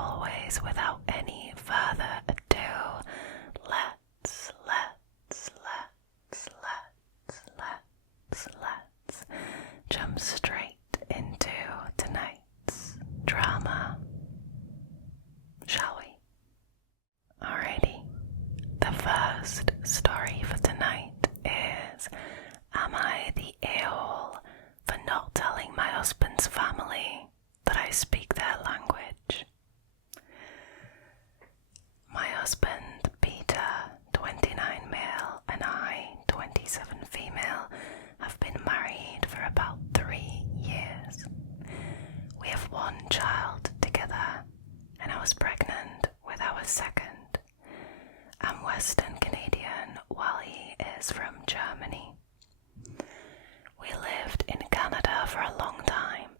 always, without any further ado, let's jump straight into tonight's drama, shall we? Alrighty, the first story for tonight is, am I the a-hole for not telling my husband's family that I speak their language? My husband, Peter, 29 male, and I, 27 female, have been married for about 3 years. We have one child together, and I was pregnant with our second. I'm Western Canadian, while he is from Germany. We lived in Canada for a long time,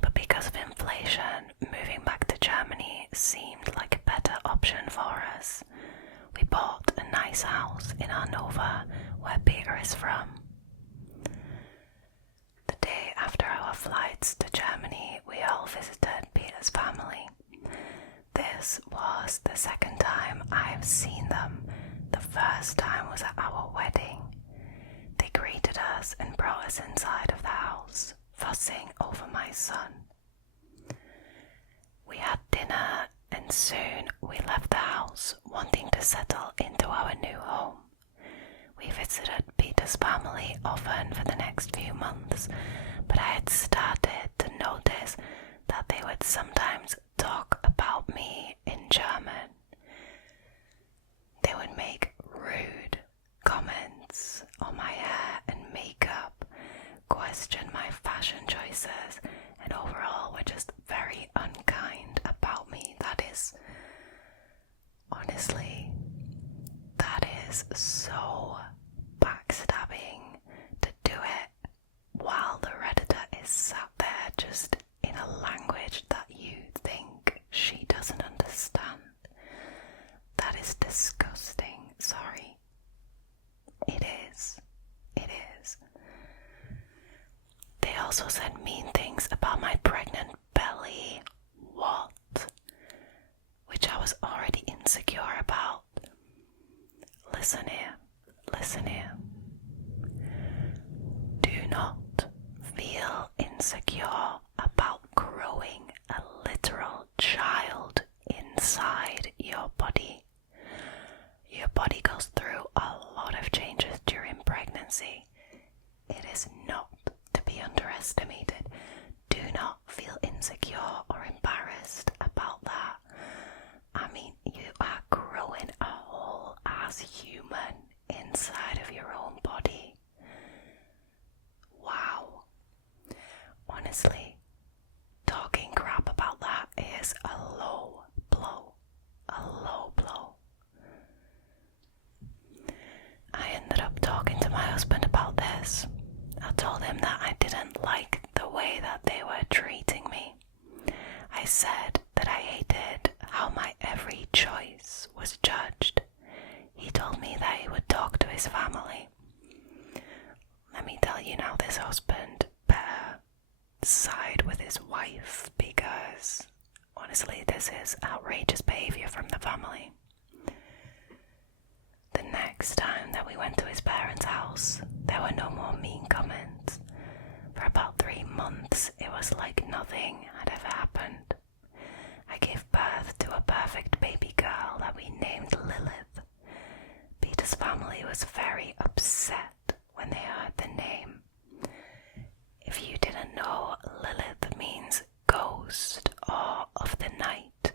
but because of inflation, moving back to Germany seemed like a better option for us. We bought a nice house in Hanover, where Peter is from. The day after our flights to Germany, we all visited Peter's family. This was the second time I've seen them. The first time was at our wedding. They greeted us and brought us inside of the house, fussing over my son. We had dinner and soon we left the house, wanting to settle into our new home. We visited Peter's family often for the next few months, but I had started to notice that they would sometimes talk about me in German. They would make rude comments on my hair and makeup, question my fashion choices, and overall were just very unkind about me. That is, honestly, that is so backstabbing to do it while the Redditor is sat there just in a language that you think she doesn't understand. That is disgusting. Sorry. It is. It is. They also said mean things about my pregnant belly. What? Which I was already insecure about. Listen here. Listen here. Do not feel insecure about growing a literal child inside your body. Your body goes through a lot of changes during pregnancy. It is not to be underestimated. Do not feel insecure or embarrassed about that. I mean, you are growing a whole ass human inside of your own body. Wow. Honestly, talking crap about that is a low blow. A low blow. I ended up talking to my husband about this. I told him that I didn't like the way that they were treating me. I said that I hated how my every choice was judged. He told me that he would talk to his family. Let me tell you now, this husband better side with his wife, because honestly this is outrageous behaviour from the family. The next time that we went to his parents' house, there were no more mean comments. For about 3 months, it was like nothing had ever happened. I gave birth to a perfect baby girl that we named Lilith. Peter's family was very upset when they heard the name. If you didn't know, Lilith means ghost or of the night.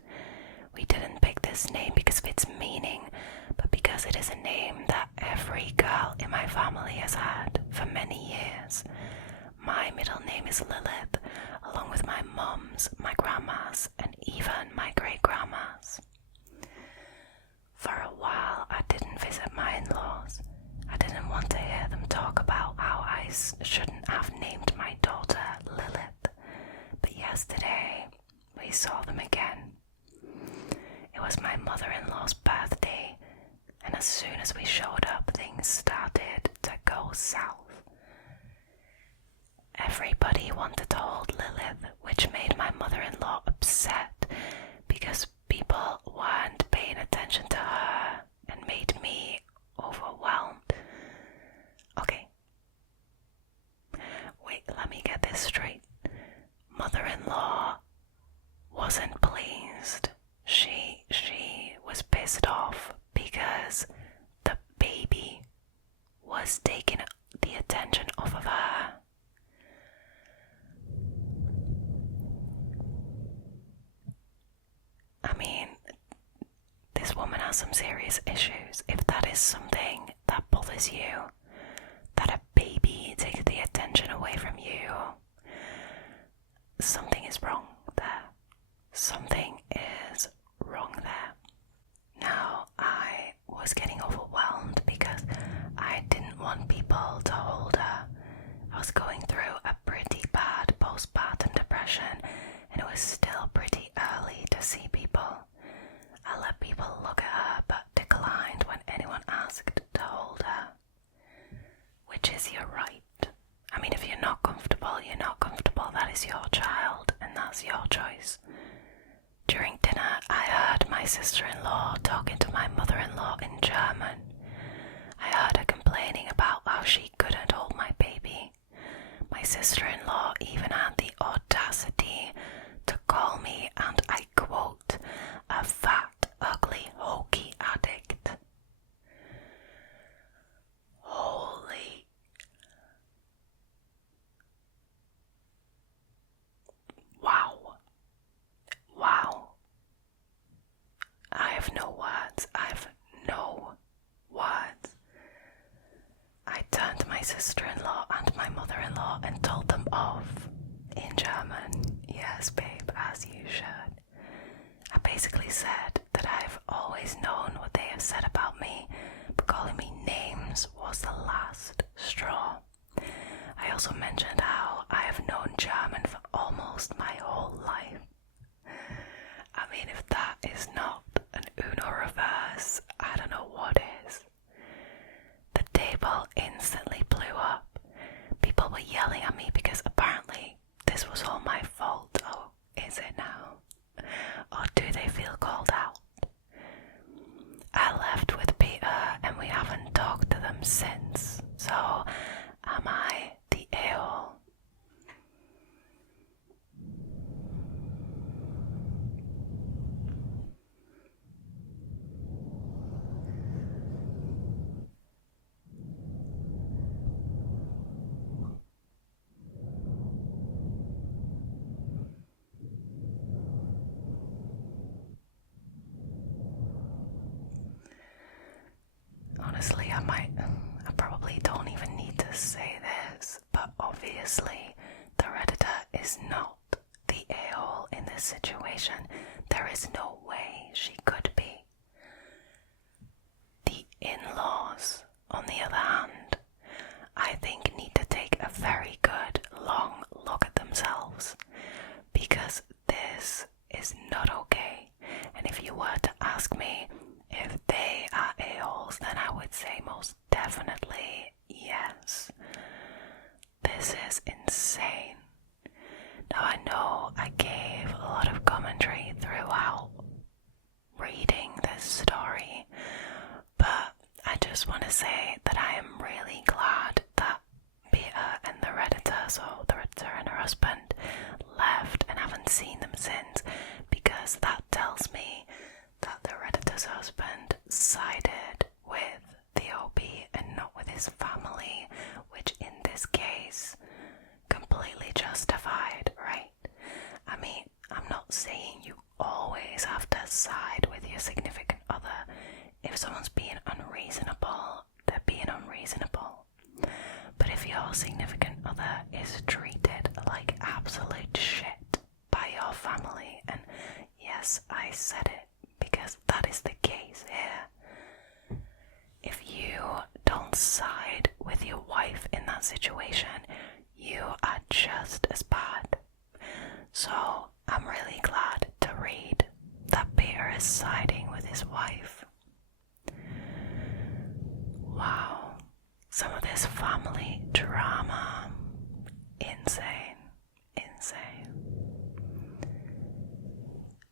We didn't pick this name because of its meaning, but because it is a name that every girl in my family has had for many years. My middle name is Lilith, along with my mum's, my grandma's, and even my great-grandma's. For a while, I didn't visit my in-laws. I didn't want to hear them talk about how I shouldn't have named my daughter Lilith. But yesterday, we saw them again. It was my mother-in-law's birthday, and as soon as we showed up, things started to go south. Everybody wanted to hold Lilith, which made my mother-in-law upset because some serious issues. If that is something that bothers you, that a baby takes the attention away from you, something is wrong there. Something is wrong there. Now, I was getting overwhelmed because I didn't want people to hold her. I was going through a pretty bad postpartum depression, and it was still pretty early to see people. I let people look at her but declined when anyone asked to hold her. Which is your right. I mean, if you're not comfortable, you're not comfortable. That is your child, and that's your choice. During dinner, I heard my sister-in-law talking to my mother-in-law in German. I heard her complaining about how she couldn't hold my baby. My sister-in-law even had the audacity to call me, and I quote, a fat, ugly, hokey addict. Holy. Wow. I have no words. I turned to my sister-in-law and my mother-in-law and told them off in German. Yes, babe, as you should. I basically said that I've always known what they have said about me, but calling me names was the last straw. I also mentioned how I have known German for almost my whole life. I mean, if that is not an Uno reverse, I don't know what is. The table instantly blew up. People were yelling at me because apparently this was all my fault. Oh, is it now? Or do they feel called out? I left with Peter and we haven't talked to them since. So, am I the a-hole? Honestly, I probably don't even need to say this, but obviously the Redditor is not the a-hole in this situation. There is no way she could be. The in-laws, on the other hand, I think need to take a very good long look at themselves, because this is not okay. And if you were to ask me if they are a-holes, then I would say most definitely yes. This is insane. Now I know I gave a lot of commentary throughout reading this story, but I just want to say that I am really glad that Peter and the Redditor, so the Redditor and her husband, left and haven't seen them since, because that tells me that the Redditor's husband sided with the OB and not with his family, which in this case completely justified, right? I mean, I'm not saying you always have to side with your significant other. If someone's being unreasonable, they're being unreasonable. But if your significant other is treated like absolute shit by your family, and yes, I said it because that is the case here. If you don't side with your wife in that situation, you are just as bad. So I'm really glad to read that Peter is siding with his wife. Wow, some of this family drama, insane.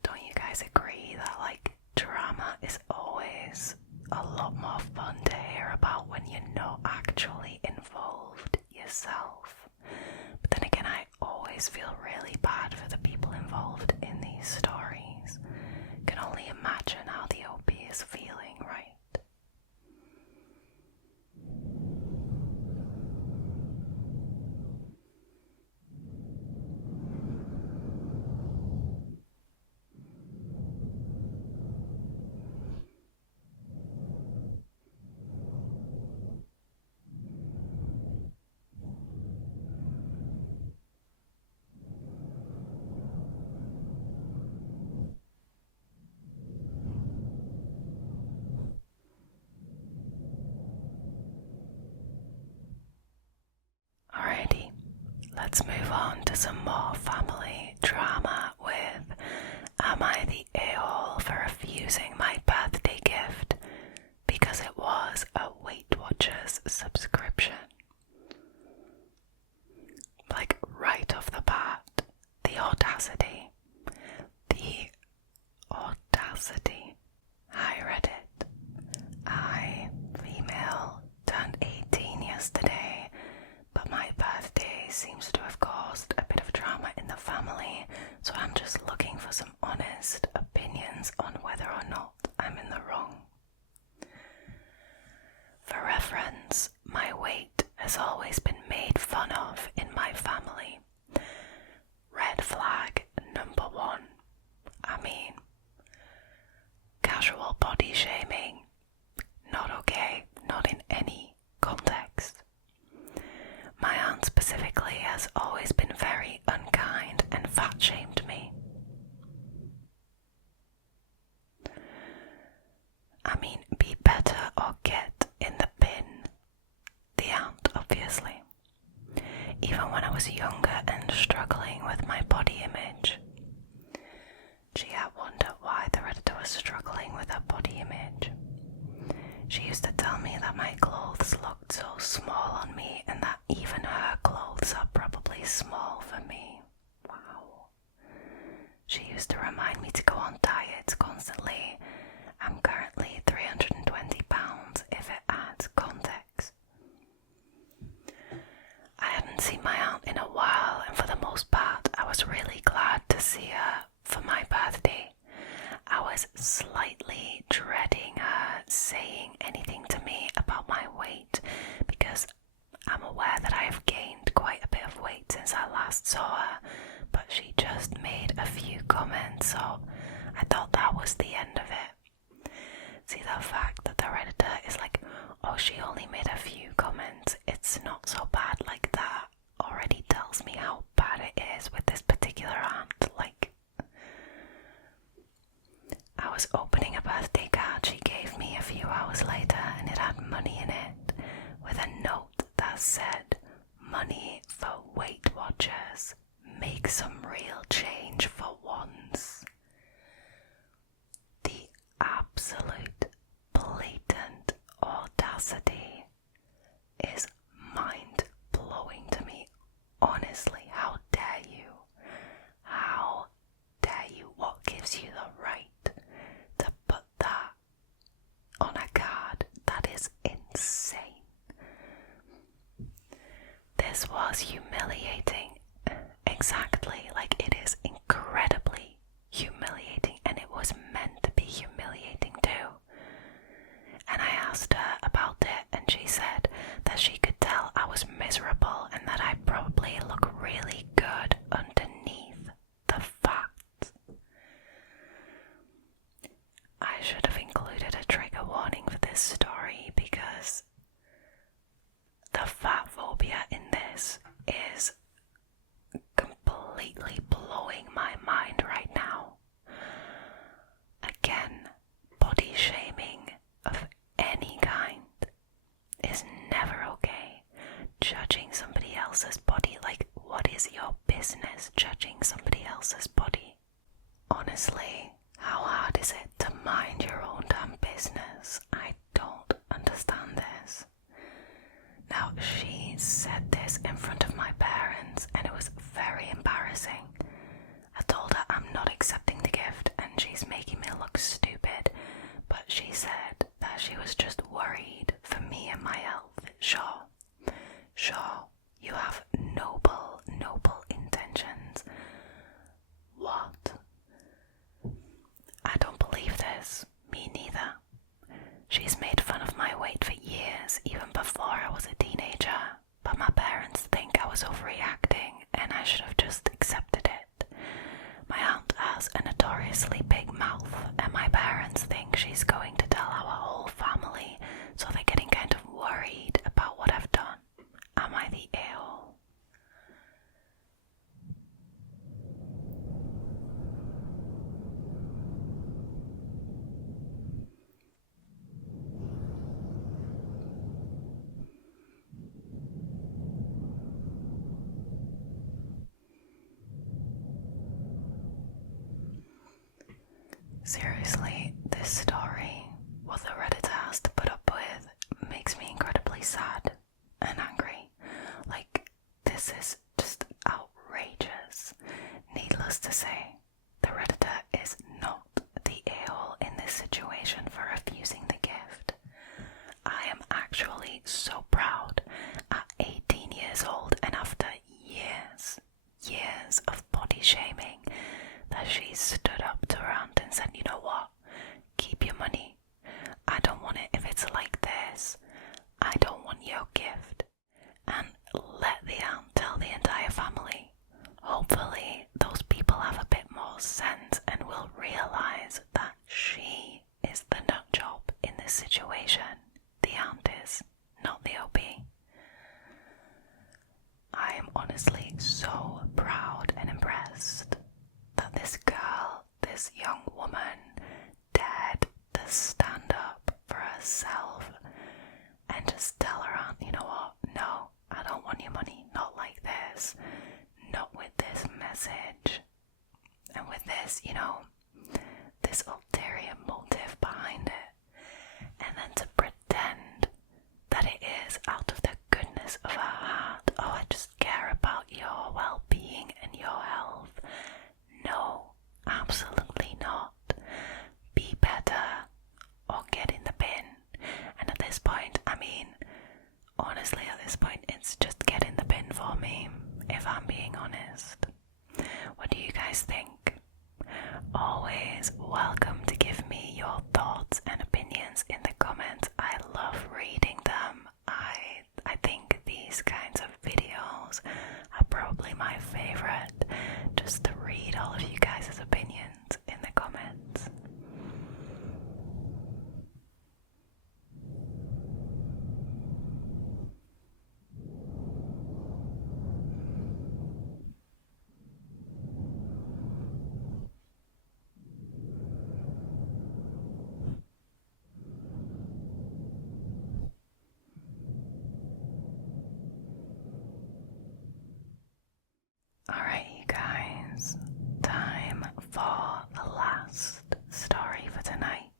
Don't you guys agree that drama is always a lot more fun to hear about when you're not actually involved yourself? But then again, I always feel really bad for the people involved in these stories. Can only imagine how the OB is feeling, right? let's move on to some more family drama with Am I the a-hole for refusing my birthday gift because it was a Weight Watchers subscription? Like, right off the bat, the audacity. Hi Reddit. I, female, turned 18 yesterday, but my birthday seems to have caused a bit of drama in the family, so I'm just looking for some honest opinions on whether or not I'm in the wrong. For reference, my weight has always been made fun of in my family. Red flag number 1. I mean, casual body shaming, not okay, not in any context. My aunt specifically has always been very unkind and fat-shamed me. I mean, be better or get in the bin. The aunt, obviously. Even when I was younger and struggling with my body image. She had wondered why the Redditor was struggling with her body image. She used to tell me that my clothes looked so small on me and that even her clothes are probably small for me. Wow. She used to remind me to go on diets constantly. I'm currently 320 pounds if it adds context. I hadn't seen my aunt in a while, and for the most part I was really glad to see her for my birthday. I was slightly dreading her saying anything to me about my weight because I'm aware that I have gained quite a bit of weight since I last saw her, but she just made a few comments, so I thought that was the end of it. See, the fact that the Redditor is like, oh, she only made a few comments, it's not so bad like that, already tells me how bad it is with this particular aunt. Like, I was opening a birthday card she gave me a few hours later and it had money in it, with a note that said, money for Weight Watchers, make some real change for once. The absolute blatant audacity is mind-blowing to me. Honestly, how dare you? How dare you? What gives you the right to put that on a card? That is insane. This was humiliating. Exactly, like it is incredibly humiliating, and it was meant to be humiliating too. And I asked her about it, and she said that she could tell I was miserable and that I probably look really good underneath the fat. I should have included a trigger warning for this story because the fat phobia in this is completely blowing my mind right now. Again, body shaming of any kind is never okay. Judging somebody else's body, like, what is your business judging somebody else's body? Honestly, how hard is it to mind your own damn business? I don't understand this. Now, she said this in front of my parents and it was very embarrassing. I told her I'm not accepting the gift and she's making me look stupid, but she said that she was just worried for me and my health. Sure, you have noble intentions. What? I don't believe this. Me neither. She's made fun of my weight for years, even before I was a teenager, but my parents think I was overreacting and I should have just accepted it. My aunt has a notoriously big mouth and my parents think she's going to tell our whole family, so they're getting kind of worried about what I've done. Am I the a-hole? Seriously, this story, what the Redditor has to put up with, makes me incredibly sad and angry. Like, this is just outrageous. Needless to say, the Redditor is not the a-hole in this situation for refusing the gift. I am actually so proud at 18 years old and after years of body shaming that she stood up to her aunt and said, you know what, keep your money. I don't want it if it's like this. I don't want your gift. And let the aunt tell the entire family. Hopefully those people have a bit more sense and will realise that she is the nut job in this situation. The aunt is, not the OB. I am honestly so proud and impressed that this girl, this young woman, dared to stand up for herself and just tell her aunt, you know what, no, I don't want your money, not like this, not with this message, and with this, this ulterior motive behind it, and then to pretend that it is out of the goodness of her heart. Oh, I just care about your well-being and your health. No, absolutely not. Be better or get in the bin. And at this point, honestly, at this point, it's just get in the bin for me, if I'm being honest. What do you guys think? Always welcome to give me your thoughts and opinions in the comments. I love reading them. I think these kinds of videos are probably my favorite, just to read all of you guys' opinions in the comments. Alright, you guys, time for the last story for tonight,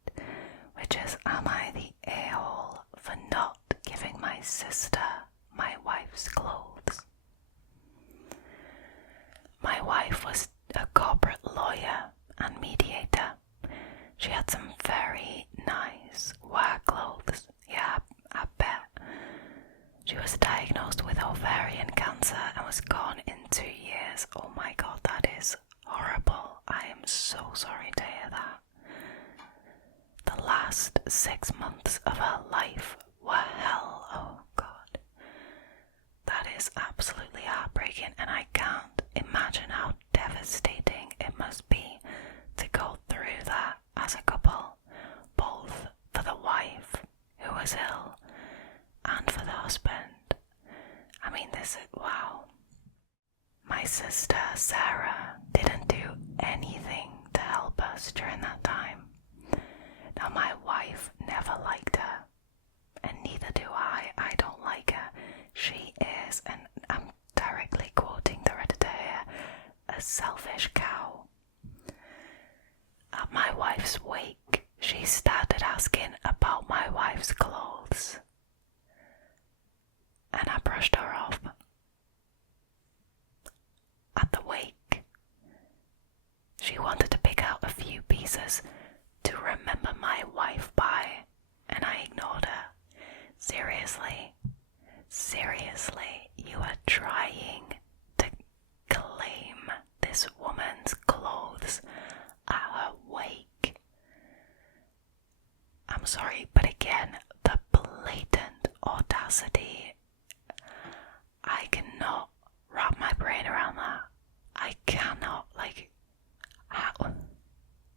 which is, am I the a-hole for not giving my sister my wife's clothes? My wife was a corporate lawyer and mediator. She had some very nice work clothes, yeah, I bet. She was diagnosed with ovarian cancer and was gone in 2 years. Oh my god, that is horrible. I am so sorry to hear that. The last 6 months of her life were hell. Oh god. That is absolutely heartbreaking, and I can't imagine how devastating it must be to go through that as a couple, both for the wife who was ill and for the husband. Wow. My sister Sarah didn't do anything to help us during that time. Now my wife never liked her, and neither do I. I don't like her. She is, and I'm directly quoting the Redditor here, a selfish cow. At my wife's wake, she started asking about my wife's clothes, and I brushed her off. At the wake, she wanted to pick out a few pieces to remember my wife by, and I ignored her. Seriously, you are trying to claim this woman's clothes at her wake. I'm sorry, but again, the blatant audacity. I cannot wrap my brain around that. I cannot,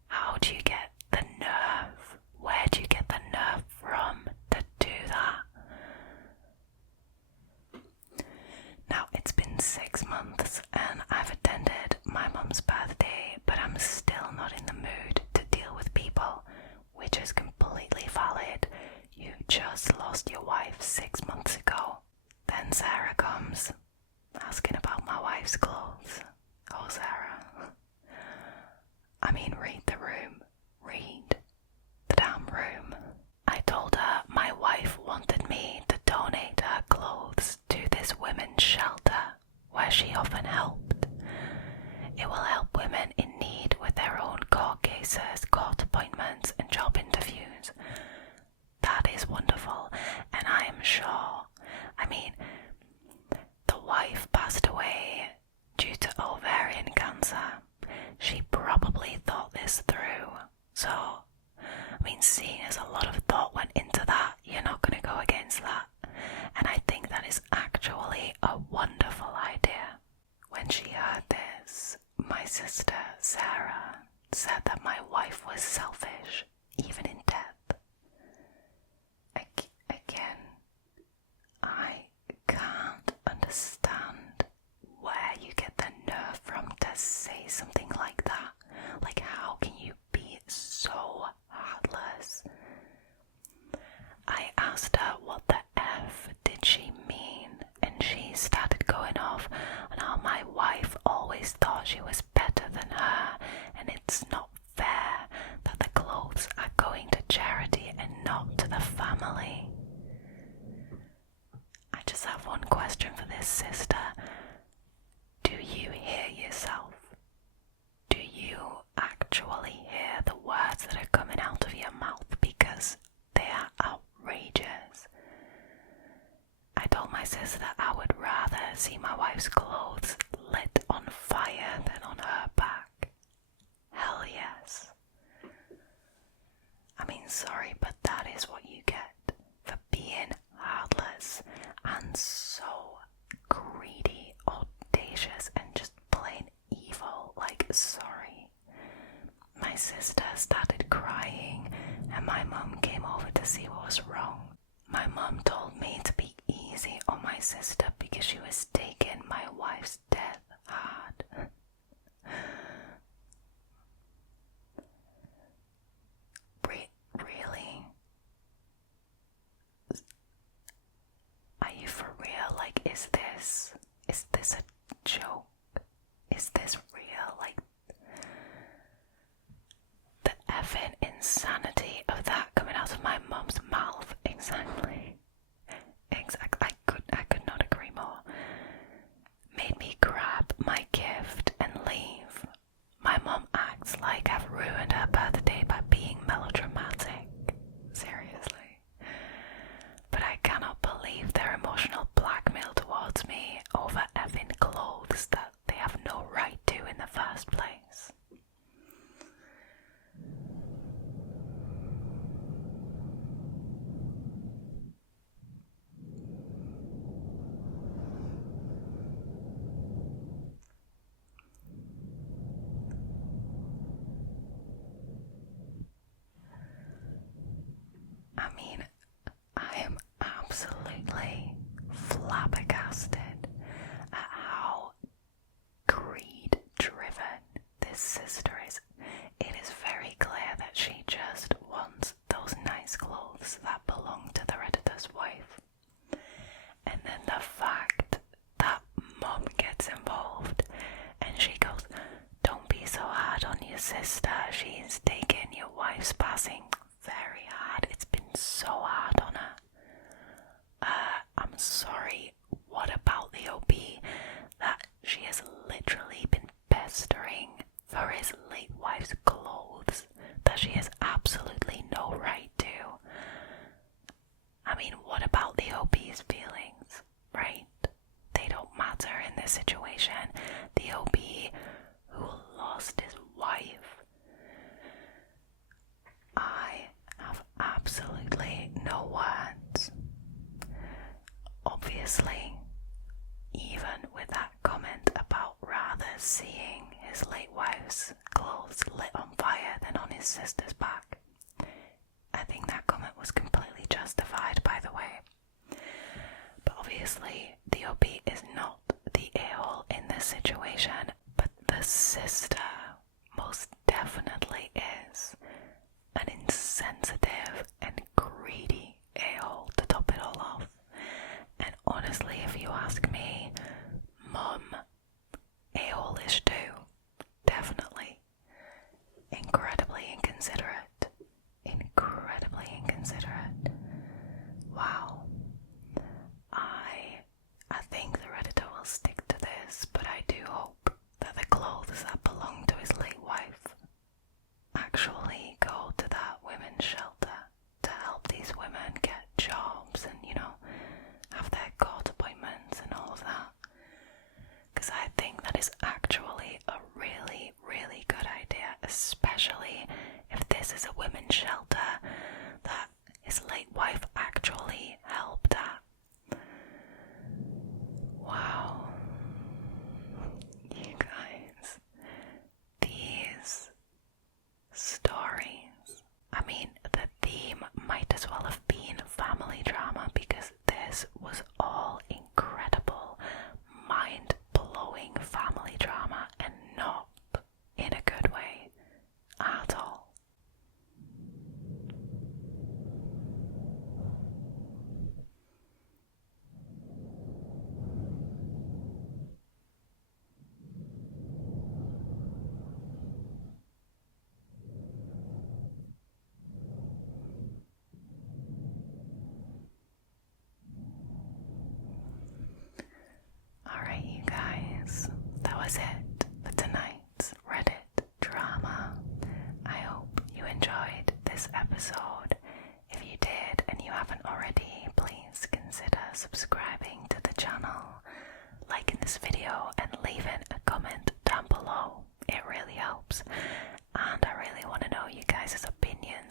how do you get the nerve? Where do you get the nerve from to do that? Now, it's been 6 months and I've attended my mum's birthday, but I'm still not in the mood to deal with people, which is completely valid. You just lost your wife 6 months ago. Then Sarah comes, asking about my wife's clothes. Oh, Sarah. Read the room. mean, seeing as a lot of thought went into that, you're not going to go against that. And I think that is actually a wonderful idea. When she heard this, my sister, Sarah, said that my wife was selfish, even in death. Again, I can't understand where you get the nerve from to say something like that. Like, how can you be so heartless? I asked her what the F did she mean, and she started going off on how my wife always thought she was better than her, and it's not fair that the clothes are going to charity and not to the family. I just have one question for this sister. Do you hear yourself? Do you actually hear the words that are coming out of your mouth? Because they are outrageous. I told my sister I would rather see my wife's clothes lit on fire than on her back. Hell yes. I mean, sorry, but that is what you get for being heartless and so greedy, audacious, and just plain evil. Like, sorry. My sister started crying and my mum came over to see what was wrong. My mum told me to be easy on my sister because she was taking my wife's death hard. Really? Are you for real? Like, is this a joke? Is this real? Like, the effing insanity of that coming out of my mum's mouth. Exactly. I could not agree more. Made me grab my gift and leave. My mum acts like I've ruined her birthday by being melodramatic. Seriously. But I cannot believe their emotional blackmail towards me over effing clothes that they have no right to in the first place. I mean, I am absolutely flabbergasted at how greed-driven this sister is. It is very clear that she just wants those nice clothes that belong to the Redditor's wife. And then the fact that mum gets involved and she goes, "Don't be so hard on your sister, she's taking your wife's passing very hard. It's been so hard on her." I'm sorry, what about the OB that she has literally been pestering for his late wife's clothes that she has absolutely no right to? I mean, what about the OB's feelings, right? They don't matter in this situation. The OB who lost his wife. I have absolutely no words. Obviously, even with that comment about rather seeing his late wife's clothes lit on fire than on his sister's back, I think that comment was completely justified, by the way. But obviously, the OB is not the a-hole in this situation, but the sister most definitely is an insensitive and greedy a-hole to top it all off. And honestly, if you ask me, mum, a-hole-ish too. Definitely. Incredibly inconsiderate. Incredibly inconsiderate. Wow. I think the Redditor will stick to this, but I do hope that the clothes that belong to his late wife actually go to that women's shelter to help these women get jobs and, have their court appointments and all of that. Because I think that is actually a really, really good idea, especially if this is a women's shelter like what I've actually helped at. Wow. You guys, these stories, I mean, the theme might as well have been family drama, because this was all incredible, mind-blowing family drama, and not in a good way at all. Alright, you guys, that was it for tonight's Reddit drama. I hope you enjoyed this episode. If you did and you haven't already, please consider subscribing to the channel, liking this video, and leaving a comment down below. It really helps, and I really want to know you guys' opinions